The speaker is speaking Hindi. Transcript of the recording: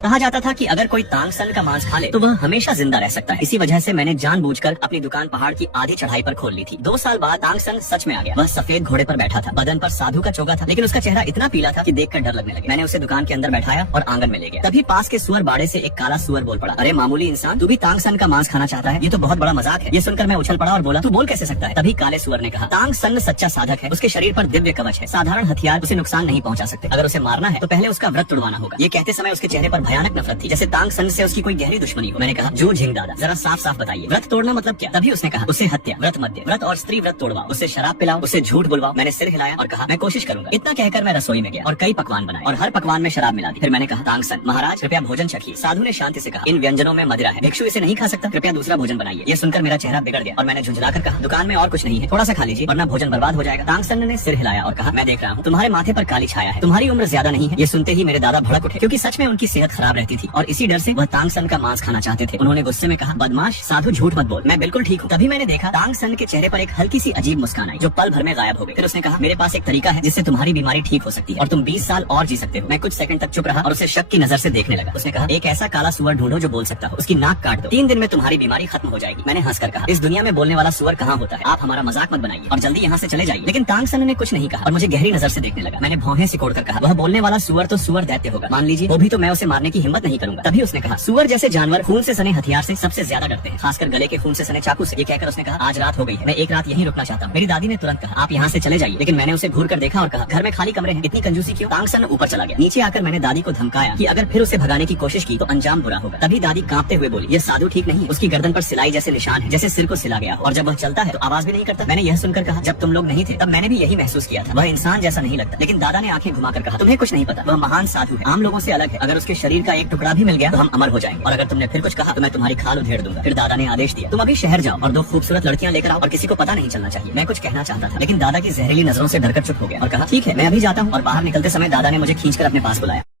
कहा जाता था कि अगर कोई तांग सन का मांस खा ले तो वह हमेशा जिंदा रह सकता है। इसी वजह से मैंने जानबूझकर अपनी दुकान पहाड़ की आधी चढ़ाई पर खोल ली थी। 2 साल बाद तांग सन सच में आ गया। वह सफेद घोड़े पर बैठा था, बदन पर साधु का चोगा था, लेकिन उसका चेहरा इतना पीला था कि देखकर डर लगने लगे। मैंने उसे दुकान के अंदर बैठाया और आंगन में ले गया। तभी पास के सुअर बाड़े से एक काला सुअर बोल पड़ा, अरे मामूली इंसान, तू भी तांग सन का मांस खाना चाहता है? ये तो बहुत बड़ा मजाक है। ये सुनकर मैं उछल पड़ा और बोला, तू बोल कैसे सकता है? तभी काले सुअर ने कहा, तांग सन सच्चा साधक है, उसके शरीर पर दिव्य कवच है, साधारण हथियार उसे नुकसान नहीं पहुंचा सकते। अगर उसे मारना है तो पहले उसका व्रत तोड़वाना होगा। ये कहते समय उसके चेहरे पर भयानक नफरत थी, जैसे तांग सन से उसकी कोई गहरी दुश्मनी हो। मैंने कहा, जो झिंग दादा, जरा साफ साफ बताइए, व्रत तोड़ना मतलब क्या? तभी उसने कहा, उसे हत्या, व्रत मध्य, व्रत और स्त्री व्रत तोड़वाओ, उसे शराब पिलाओ, उसे झूठ बुलवाओ। मैंने सिर हिलाया और कहा, मैं कोशिश करूंगा। इतना कहकर मैं रसोई में गया और कई पकवान बनाए और हर पकवान में शराब मिला दी। फिर मैंने कहा, तांग सन महाराज कृपया भोजन चखिए। साधु ने शांति से कहा, इन व्यंजनों में मदिरा है, भिक्षु इसे नहीं खा सकता, कृपया दूसरा भोजन बनाइए। ये सुनकर मेरा चेहरा बिगड़ गया और मैंने झुंझलाकर कहा, दुकान में और कुछ नहीं है, थोड़ा सा खा लीजिए वरना भोजन बर्बाद हो जाएगा। तांग सन ने सिर हिलाया और कहा, मैं देख रहा हूँ तुम्हारे माथे पर काली छाया है, तुम्हारी उम्र ज्यादा नहीं है। ये सुनते ही मेरे दादा भड़क उठे, क्योंकि सच में उनकी सेहत खराब रहती थी और इसी डर से वह तांग सन का मांस खाना चाहते थे। उन्होंने गुस्से में कहा, बदमाश साधु, झूठ मत बोल, मैं बिल्कुल ठीक हूँ। तभी मैंने देखा तांग सन के चेहरे पर एक हल्की सी अजीब मुस्कान आई, जो पल भर में गायब हो गई। फिर उसने कहा, मेरे पास एक तरीका है जिससे तुम्हारी बीमारी ठीक हो सकती है और तुम 20 साल और जी सकते हो। मैं कुछ सेकंड तक चुप रहा और उसे शक की नजर से देखने लगा। उसने कहा, एक ऐसा काला सुअर ढूंढो जो बोल सकता हो, उसकी नाक काट दो, 3 दिन में तुम्हारी बीमारी खत्म हो जाएगी। मैंने हंसकर कहा, इस दुनिया में बोलने वाला सुअर कहाँ होता है? आप हमारा मजाक मत बनाइए और जल्दी यहाँ से चले जाइए। लेकिन तांग सन ने कुछ नहीं कहा और मुझे गहरी नजर से देखने लगा। मैंने भौहें सिकोड़कर कहा, वह बोलने वाला सुअर तो सुअर दैत्य होगा, मान लीजिए, वो भी तो मैं उसे मारने की हिम्मत नहीं करूंगा। तभी उसने कहा, सुअर जैसे जानवर खून से सने हथियार से सबसे ज्यादा डरते हैं, खासकर गले के खून से सने चाकू से। ये कहकर उसने कहा, आज रात हो गई है, मैं एक रात यहीं रुकना चाहता हूँ। मेरी दादी ने तुरंत कहा, आप यहाँ से चले जाइए। लेकिन मैंने उसे घूर कर देखा और कहा, घर में खाली कमरे हैं, इतनी कंजूसी क्यों? तांग सन ऊपर चला गया। नीचे आकर मैंने दादी को धमकाया कि अगर फिर उसे भगाने की कोशिश की तो अंजाम बुरा होगा। तभी दादी कांपते हुए बोली, ये साधु ठीक नहीं है, उसकी गर्दन पर सिलाई जैसे निशान है, जैसे सिर को सिला गया हो, और जब वह चलता है तो आवाज भी नहीं करता। मैंने यह सुनकर कहा, जब तुम लोग नहीं थे तब मैंने भी यही महसूस किया था, वह इंसान जैसा नहीं लगता। लेकिन दादा ने आंखें घुमाकर कहा, तुम्हें कुछ नहीं पता, वह महान साधु है, आम लोगों से अलग है। अगर उसके शरीर का एक टुकड़ा भी मिल गया तो हम अमर हो जाएंगे, और अगर तुमने फिर कुछ कहा तो मैं तुम्हारी खाल उधेड़ दूंगा। फिर दादा ने आदेश दिया, तुम अभी शहर जाओ और 2 खूबसूरत लड़कियां लेकर आओ और किसी को पता नहीं चलना चाहिए। मैं कुछ कहना चाहता था, लेकिन दादा की जहरीली नजरों से डरकर चुप हो गया और कहा, ठीक है, मैं अभी जाता हूँ। और बाहर निकलते समय दादा ने मुझे खींचकर अपने पास बुलाया।